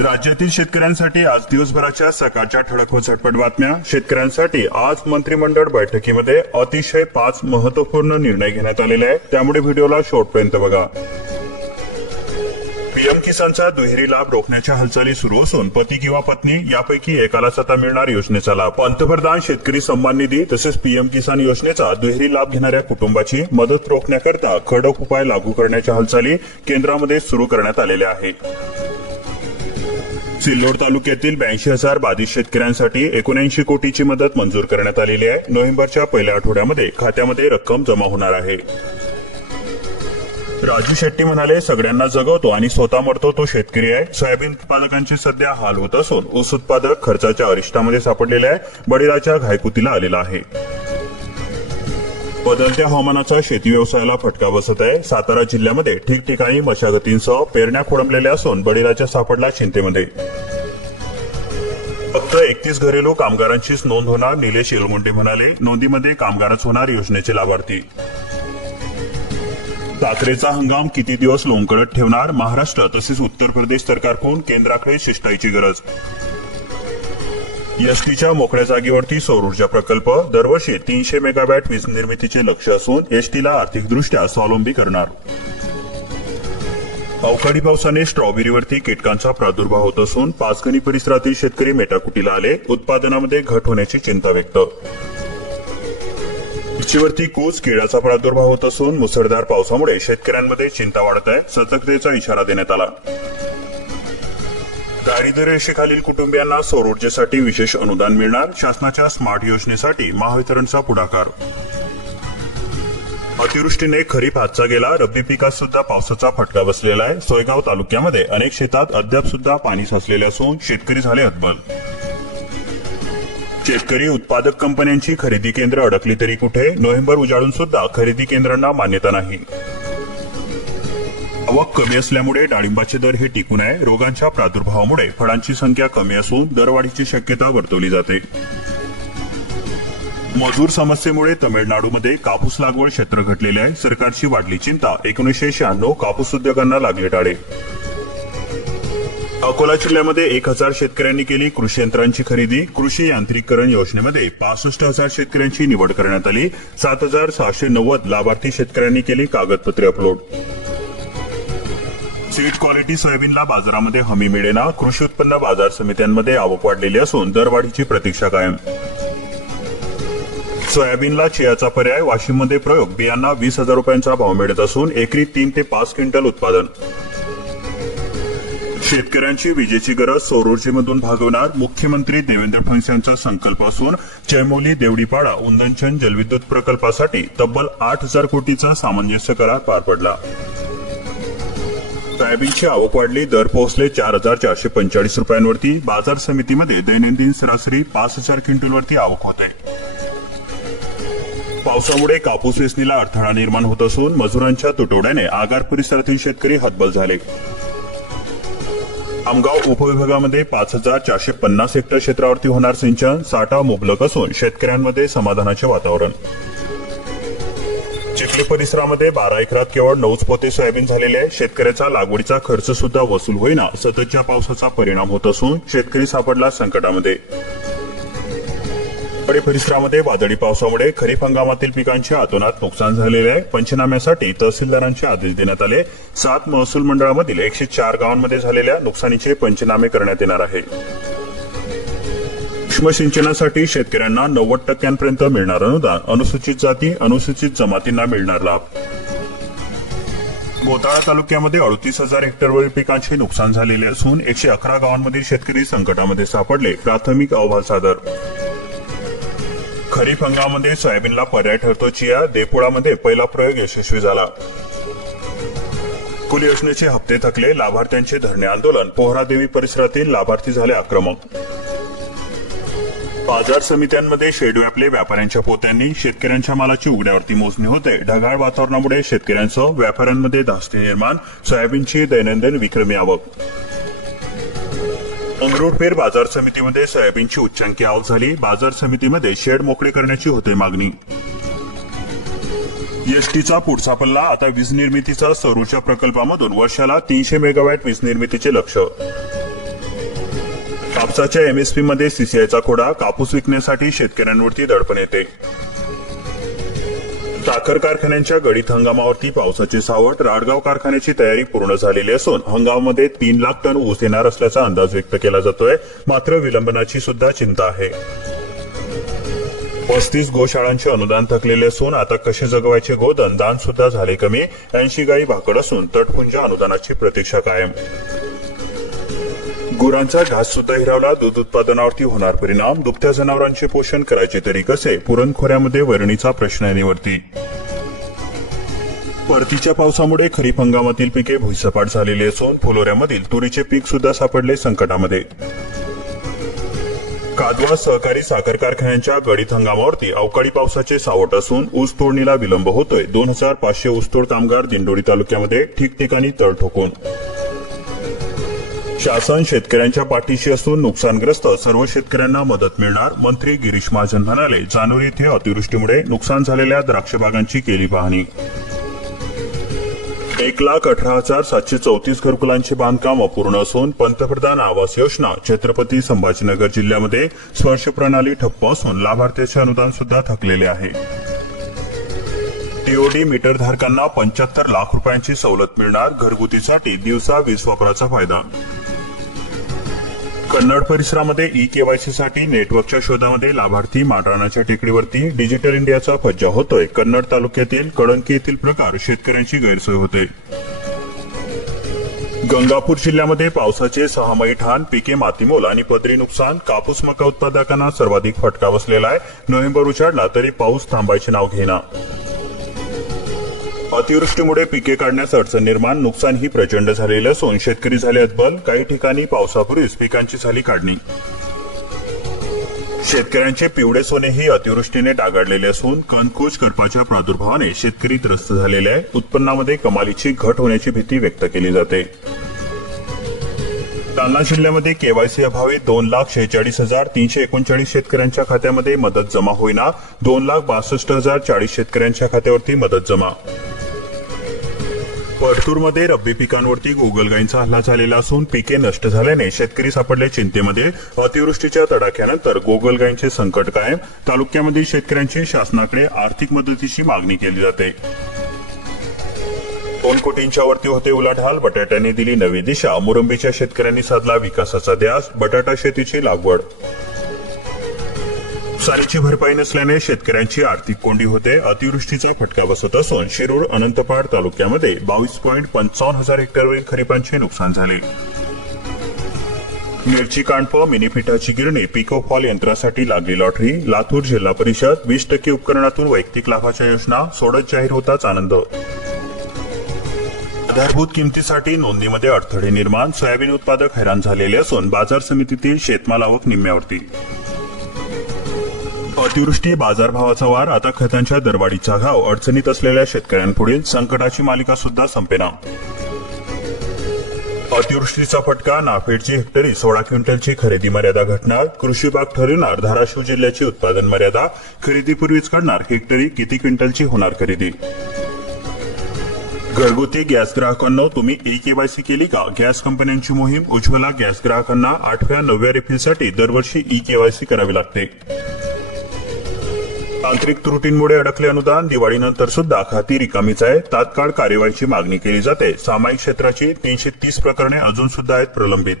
राज्यातील शेतकऱ्यांसाठी आज दिवसभराच्या सकाळच्या ठळक व झटपट बातम्या। शेतकऱ्यांसाठी आज मंत्रिमंडळ बैठकीमध्ये अतिशय 5 महत्त्वपूर्ण निर्णय घेण्यात आलेले आहेत, त्यामुळे व्हिडिओला शेवटपर्यंत बघा। पीएम किसानचा दुहेरी लाभ रोखण्याच्या हालचाली सुरू असून पती किंवा पत्नी यापैकी एकालाच आता मिळणार योजनेचा लाभ। पंतप्रधान शेतकरी सन्मान निधी तसेच पीएम किसान योजनेचा दुहेरी लाभ घेणाऱ्या कुटुंबाची मदत रोखण्याकरता कडक उपाय लागू करण्याच्या हालचाली केंद्रामध्ये सुरू करण्यात आलेल्या आहेत। सिल्लोड तालुक्यातील 82,000 बाधित शेतकऱ्यांसाठी 79 कोटीची मदत मंजूर करण्यात आलेली आहे। नोव्हेंबरच्या पहिल्या आठवड्यामध्ये खात्यामध्ये रक्कम जमा होणार आहे। राजू शेट्टी म्हणाले, सगळ्यांना जगवतो आणि स्वतः मरतो तो शेतकरी आहे। सोयाबीन उत्पादकांचे सध्या हाल होत असून ऊस उत्पादक खर्चाच्या अरिष्टामध्ये सापडलेले आहे, बळीराजा घायकुतीला आलेला आहे। बदलत्या हवामानाचा शेती व्यवसायाला फटका बसत आहे। सातारा जिल्ह्यामध्ये ठिकठिकाणी मशागतींसह पेरण्या खोळंबलेल्या असून बळीराजा सापडला चिंतेमध्ये। फक्त 31 घरेलू कामगारांचीच नोंद होणार, निलेश येलगुंडे म्हणाले। नोंदीमध्ये कामगारच होणार योजनेचे लाभार्थी। साखरेचा हंगाम किती दिवस लोंबकळत ठेवणार, महाराष्ट्र तसेच उत्तर प्रदेश सरकारकडून केंद्राकडे शिष्टाईची गरज। एसटीच्या मोकळ्या जागेवरती सौर ऊर्जा प्रकल्प, दरवर्षी 300 मेगावॅट वीज निर्मितीचे लक्ष्य असून एसटीला आर्थिकदृष्ट्या स्वावलंबी करणार। अवकाळी पावसाने स्ट्रॉबेरीवरती कीटकांचा प्रादुर्भाव होत असून पाचगणी परिसरातील शेतकरी मेटाकुटीला आले, उत्पादनामध्ये घट होण्याची चिंता व्यक्त। मिरचीवरती कूच किडाचा प्रादुर्भाव होत असून मुसळधार पावसामुळे शेतकऱ्यांमध्ये चिंता वाढत आहे, सतर्कतेचा इशारा देण्यात आला। दारिद्र्य रेषेखालील कुटुंबियांना सौर ऊर्जेसाठी विशेष अनुदान मिळणार, शासनाच्या स्मार्ट योजनेसाठी महावितरणचा पुढाकार। अतिवृष्टीने खरीप हातचा गेला, रब्बी पिकात सुद्धा पावसाचा फटका बसलेला आहे। सोयगाव तालुक्यामध्ये अनेक शेतात अद्याप सुद्धा पाणी साचलेले असून शेतकरी झाले हतबल। शेतकरी उत्पादक कंपन्यांची खरेदी केंद्र अडकली तरी कुठे, नोव्हेंबर उजाडून सुद्धा खरेदी केंद्रांना मान्यता नाही। आवक कमी असल्यामुळे डाळिंबाचे दर हे टिकून आहे। रोगांच्या प्रादुर्भावामुळे फळांची संख्या कमी असून दरवाढीची शक्यता वर्तवली जाते। मजूर समस्येमुळे तमिळनाडूमध्ये कापूस लागवड क्षेत्र घटलेले आहे, सरकारची वाढली चिंता। 1996 कापूस उद्योगांना लागले टाळे। अकोला जिल्ह्यामध्ये 1000 शेतकऱ्यांनी केली कृषी यंत्रांची खरेदी। कृषी यांत्रिकीकरण योजनेमध्ये 65,000 शेतकऱ्यांची निवड करण्यात आली। 7,690 लाभार्थी शेतकऱ्यांनी केली कागदपत्रे अपलोड। सीड क्वालिटी सोयाबीनला बाजारामध्ये हमी मिळेना, कृषी उत्पन्न बाजार समित्यांमध्ये आवक वाढलेली असून दरवाढीची प्रतीक्षा कायम। सोयाबीनला चियाचा पर्याय, वाशिममध्ये प्रयोग, बियांना 20,000 रुपयांचा भाव मिळत असून एकरी 3 ते 5 क्विंटल उत्पादन। शेतकऱ्यांची विजेची गरज सौर ऊर्जेमधून भागवणार, मुख्यमंत्री देवेंद्र फडणवीस यांचा संकल्प असून चैमोली देवडीपाडा उंदनचन जलविद्युत प्रकल्पासाठी तब्बल 8,000 कोटीचा सामंजस्य करार पार पडला। सोयाबीनची आवक वाढली, दर पोहोचले 4,445 रुपयांवरती। बाजार समितीमध्ये दैनंदिन सरासरी 5,000 क्विंटलवरती आवक होते। पावसामुळे कापूस वेचणीला अडथळा निर्माण होत असून मजुरांच्या तुटवड्याने आगार परिसरातील शेतकरी हतबल झाले। आमगाव उपविभागामध्ये 5,450 हेक्टर क्षेत्रावरती होणार सिंचन, साठा मुबलक असून शेतकऱ्यांमध्ये समाधानाचे वातावरण। चिखली परिसरामध्ये 12 एकरात केवळ 9 पोते सोयाबीन झालेले आहे, शेतकऱ्याचा लागवडीचा खर्च सुद्धा वसूल होईना, सततच्या पावसाचा परिणाम होत असून शेतकरी सापडला संकटामध्ये। परिसरामध्ये वादळी पावसामुळे खरीप हंगामातील पिकांचे अतोनात नुकसान झालेले आहे। पंचनाम्यासाठी तहसीलदारांचे आदेश देण्यात आले। 7 महसूल मंडळामधील 104 गावांमध्ये झालेल्या नुकसानीचे पंचनामे करण्यात येणार आहे। सूक्ष्म सिंचनासाठी शेतकऱ्यांना 90% मिळणार अनुदान, अनुसूचित जाती अनुसूचित जमातींना मिळणार लाभ। मोताळा तालुक्यामध्ये 38,000 हेक्टरवरील पिकांचे नुकसान झालेले असून 111 गावांमधील शेतकरी संकटामध्ये सापडले, प्राथमिक अहवाल सादर। खरीप हंगामामध्ये सोयाबीनला पर्याय ठरतो चिया, देपुळामध्ये पहिला प्रयोग यशस्वी झाला। कुल योजनेचे हप्ते थकले, लाभार्थ्यांचे धरणे आंदोलन, पोहरादेवी परिसरातील लाभार्थी झाले आक्रमक। बाजार समित्यांमध्ये शेड व्यापले व्यापाऱ्यांच्या पोत्यांनी, शेतकऱ्यांच्या मालाची उघड्यावरती मोजणी होते। ढगाळ वातावरणामुळे शेतकऱ्यांसह व्यापाऱ्यांमध्ये धास्ती निर्माण, सोयाबीनची दैनंदिन विक्रमी आवक। मंगरुळपीर बाजार समितीमध्ये सोयाबीनची उच्चांकी आवक झाली, बाजार समितीमध्ये शेड मोकळे करण्याची होते मागणी। एसटीचा पुढचा पल्ला, आता वीज निर्मितीचा सौर ऊर्जा प्रकल्पामधून वर्षाला 300 मेगावॅट वीज निर्मितीचे लक्ष्य। कापसाच्या एमएसपी मध्ये सीसीआयचा खोडा, कापूस विकण्यासाठी शेतकऱ्यांवरती दडपण येते. साखर कारखान्यांच्या गळीत हंगामावरती पावसाचे सावट, राडगाव कारखान्याची तयारी पूर्ण झालेली असून हंगामामध्ये 3 लाख टन ऊस येणार असल्याचा अंदाज व्यक्त केला जातोय. मात्र विलंबनाची सुद्धा चिंता आहे. 35 गोशाळांचे अनुदान थकलेले असून आता कसे जगवायचे गोधन, दान सुद्धा झाले कमी. 80 गायी भाकड असून तटपुंज अनुदानाची प्रतीक्षा कायम. गुरांचा घास सुद्धा हिरावला, दूध उत्पादनावरती होणार परिणाम. दुभत्या जनावरांचे पोषण करायचे तरी कसे, पुरणखोऱ्यामध्ये वैरणीचा प्रश्न येण्यावरती. परतीच्या पावसामुळे खरीप हंगामातील पिके भुईसपाट झालेली असून फुलोऱ्यामधील तुरीचे पीक सुद्धा सापडले संकटामध्ये. कादवा सहकारी साखर कारखान्यांच्या गळीत हंगामावरती अवकाळी पावसाचे सावट असून ऊस तोडणीला विलंब होतोय. 2500 ऊसतोड कामगार दिंडोरी तालुक्यामध्ये ठिकठिकाणी तळ ठोकून. शासन शेतकऱ्यांच्या पाठीशी असून नुकसानग्रस्त सर्व शेतकऱ्यांना मदत मिळणार. मंत्री गिरीश महाजन म्हणाले. जानोरी येथे अतिवृष्टीमुळे नुकसान झालेल्या द्राक्ष बागांची केली पाहणी. 1,18,734 घरकुलांचे बांधकाम अपूर्ण असून पंतप्रधान आवास योजना छत्रपती संभाजीनगर जिल्ह्यामध्ये स्पर्श प्रणाली ठप्प असून लाभार्थ्याचे अनुदान सुद्धा थकलेले आहे. टीओडी मीटरधारकांना 75 लाख रुपयांची सवलत मिळणार. घरगुतीसाठी दिवसा वीज वापराचा फायदा. कन्नड परिसरामध्ये ई-केवायसी साठी नेटवर्कच्या शोधामध्ये लाभार्थी. माटरानाच्या टेकडीवरती डिजिटल इंडियाचा फज्जा होतोय. कन्नड तालुक्यातील कळंकी येथील प्रकार शेतकऱ्यांची गैरसोय होते. गंगापूर जिल्ह्यामध्ये पावसाचे 6 ठाण, पिके मातीमोल आणि पदरी नुकसान. कापूस मका उत्पादकांना सर्वाधिक फटका बसलेला आहे. नोव्हेंबर उजाडला तरी पाऊस थांबायचे नाव घेईना. अतिवृष्टीमुळे पिके काढण्यास अडचण निर्माण. नुकसानही प्रचंड झालेले असून शेतकरी झाले हतबल. काही ठिकाणी पावसापूर्वीच पिकांची झाली काढणी. शेतकऱ्यांचे पिवळे सोनेही अतिवृष्टीने डागाळलेले असून कंदकुज करपाच्या प्रादुर्भावाने शेतकरी त्रस्त झालेले आहे. उत्पन्नामध्ये कमालीची घट होण्याची भीती व्यक्त केली जाते. जालना जिल्ह्यामध्ये केवायसी अभावी 2,46,339 शेतकऱ्यांच्या खात्यामध्ये मदत जमा होईना. 2,62,040 शेतकऱ्यांच्या खात्यावरती मदत जमा. परतूरमध्ये रब्बी पिकांवरती गोगलगायींचा हल्ला झालेला असून पिके नष्ट झाल्याने शेतकरी सापडले चिंतेमध्ये. अतिवृष्टीच्या तडाख्यानंतर गोगलगायींचे संकट कायम. तालुक्यामधील शेतकऱ्यांची शासनाकडे आर्थिक मदतीची मागणी केली जाते. 2 कोटींच्या वरती होते उलाढाल. बटाट्याने दिली नवी दिशा. मुरंबीच्या शेतकऱ्यांनी साधला विकासाचा ध्यास. बटाटा शेतीची लागवड. नुकसानीची भरपाई नसल्याने शेतकऱ्यांची आर्थिक कोंडी होते. अतिवृष्टीचा फटका बसत असून शिरूर अनंतपाड तालुक्यामध्ये 22.55 हजार हेक्टरवरील खरीपांचे नुकसान झाले. मिरची कांडप, मिनी पिठाची गिरणी, पिको फॉल यंत्रासाठी लागली लॉटरी. लातूर जिल्हा परिषद 20% उपकरणातून वैयक्तिक लाभाच्या योजना. सोडत जाहीर होताच आनंद. आधारभूत किमतीसाठी नोंदणीमध्ये अडथळे निर्माण. सोयाबीन उत्पादक हैराण झालेले असून बाजार समितीतील शेतमाल आवक निम्म्यावरती. अतिवृष्टी, बाजारभावाचा वार, आता खतांच्या दरवाढीचा घाव. अडचणीत असलेल्या शेतकऱ्यांपुढील संकटाची मालिका सुद्धा संपेना. अतिवृष्टीचा फटका. नाफेडची हेक्टरी 16 क्विंटलची खरेदी मर्यादा घटणार. कृषी विभाग ठरविणार धाराशिव जिल्ह्याची उत्पादन मर्यादा. खरेदीपूर्वीच काढणार हेक्टरी किती क्विंटलची होणार खरेदी. घरगुती गॅस ग्राहकांनो, तुम्ही ई-केवायसी केली का? गॅस कंपन्यांची मोहीम. उज्ज्वला गॅस ग्राहकांना 8व्या 9व्या रिफिलसाठी दरवर्षी ई-केवायसी करावी लागते. तांत्रिक त्रुटींमुळे अडकले अनुदान. दिवाळीनंतर सुद्धा खाती रिकामीच आहे. तात्काळ कार्यवाहीची मागणी केली जाते. सामायिक क्षेत्राची 330 प्रकरणे अजून सुद्धा आहेत प्रलंबित.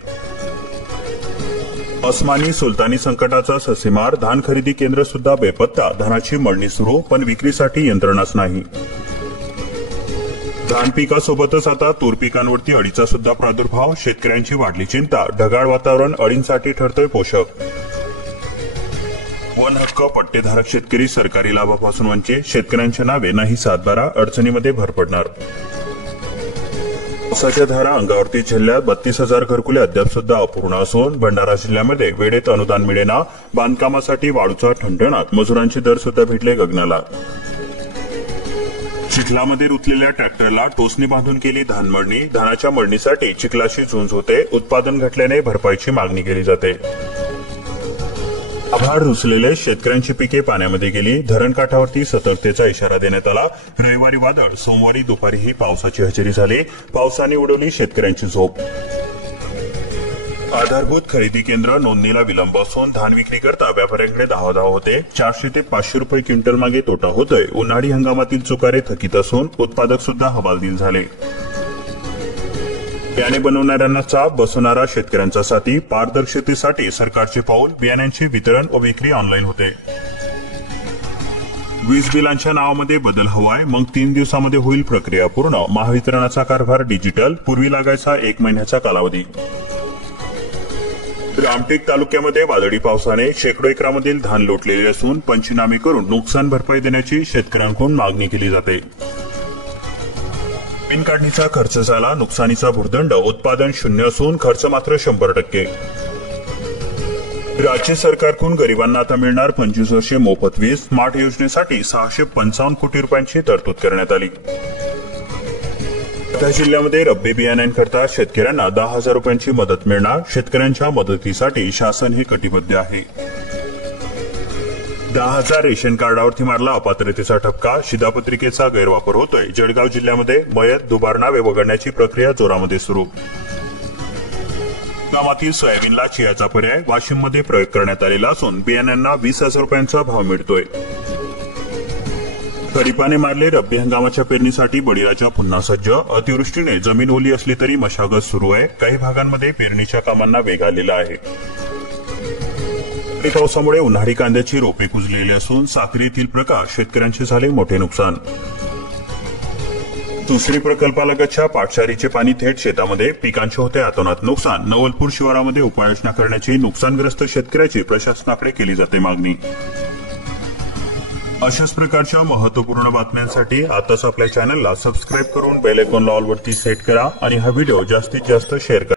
अस्मानी सुलतानी संकटाचा ससेमार. धान खरेदी केंद्र सुद्धा बेपत्ता. धानाची मळणी सुरू पण विक्रीसाठी यंत्रणाच नाही. धान पिकासोबतच आता तूर पिकांवरती अळीचा सुद्धा प्रादुर्भाव. शेतकऱ्यांची वाढली चिंता. ढगाळ वातावरण अळींसाठी ठरतोय पोषक. वन हक्क पट्टेधारक शेतकरी सरकारी लाभापासून वंचित. शेतकऱ्यांच्या नावे नाही 7/12. अडचणीमध्ये भर पडणार. पावसाच्या धारा अंगावरती झेलल्यात. 32,000 घरकुले अद्याप सुद्धा अपूर्ण असून भंडारा जिल्ह्यामध्ये वेळेत अनुदान मिळेना. बांधकामासाठी वाळूचा ठणठणाट. मजुरांचे दर सुद्धा भेटले गगनाला. चिखलामध्ये रुतलेल्या ट्रॅक्टरला टोचणी बांधून केली धान मळणी. धानाच्या मळणीसाठी चिखलाशी झुंज होते. उत्पादन घटल्याने भरपाईची मागणी केली जाते. आभाळ रुसलेले शेतकऱ्यांची पिके पाण्यामध्ये गेली. धरणकाठावरती सतर्कतेचा इशारा देण्यात आला. रविवारी वादळ, सोमवारी दुपारीही पावसाची हजेरी झाली. पावसाने उडवली शेतकऱ्यांची झोप. आधारभूत खरेदी केंद्र नोंदणीला विलंब असून धान विक्री करता व्यापाऱ्यांकडे धावाधाव होते. 400 ते 500 रुपये क्विंटल मागे तोटा होतोय. उन्हाळी हंगामातील चुकारे थकीत असून उत्पादक सुद्धा हवालदिल झाले. बियाणे बनवणाऱ्यांना चाप, बसवणारा शेतकऱ्यांचा साथी. पारदर्शकतेसाठी सरकारचे पाऊल. बियाण्यांचे वितरण व विक्री ऑनलाईन होते. वीज बिलांच्या नावामध्ये बदल हवाय, मग 3 दिवसामध्ये होईल प्रक्रिया पूर्ण. महावितरणाचा कारभार डिजिटल. पूर्वी लागायचा 1 महिन्याचा कालावधी. रामटेक तालुक्यामध्ये वादळी पावसाने शेकडो एकरामधील धान लोटलेले असून पंचनामे करून नुकसान भरपाई देण्याची शेतकऱ्यांकडून मागणी केली जाते. पिन काढणीचा खर्च झाला, नुकसानीचा भुर्दंड. उत्पादन 0 असून खर्च मात्र 100%. राज्य सरकारकडून गरिबांना आता मिळणार 25 वर्षे मोफत वीज. स्मार्ट योजनेसाठी 655 कोटी रुपयांची तरतूद करण्यात आली. वर्धा जिल्ह्यामध्ये रब्बी बियाण्यांकरता शेतकऱ्यांना 10,000 रुपयांची मदत मिळणार. शेतकऱ्यांच्या मदतीसाठी शासन हे कटिबद्ध आहे. 10,000 रेशन कार्डावरती मारला अपात्रतेचा ठपका. शिधापत्रिकेचा गैरवापर होतोय. जळगाव जिल्ह्यामध्ये मयत दुबार नावे वगळण्याची प्रक्रिया जोरामध्ये सुरू. गावातील सोयाबीनला चियाचा पर्याय. वाशिममध्ये प्रयोग करण्यात आलेला असून बियाण्यांना 20,000 रुपयांचा भाव मिळतोय. खरीपाने मारले रब्बी हंगामाच्या पेरणीसाठी बळीराजा पुन्हा सज्ज. अतिवृष्टीने जमीन ओली असली तरी मशागत सुरू आहे. काही भागांमध्ये पेरणीच्या कामांना वेग आलेला आहे. पावसामुळे उन्हाळी कांद्याची रोपे कुजलेली असून साक्री येथील प्रकाश शेतकऱ्यांचे झाले मोठे नुकसान. दुसरी प्रकल्पालगतच्या पाटसारीचे पाणी थेट शेतामध्ये. पिकांचे होते अतोनात नुकसान. नवलपूर शिवारामध्ये उपाययोजना करण्याची नुकसानग्रस्त शेतकऱ्याची प्रशासनाकडे केली जाते मागणी. अशाच प्रकारच्या महत्त्वपूर्ण बातम्यांसाठी आताच आपल्या चॅनलला सबस्क्राईब करून बेल आयकॉनला ऑल वरती सेट करा आणि हा व्हिडिओ जास्तीत जास्त शेअर करा.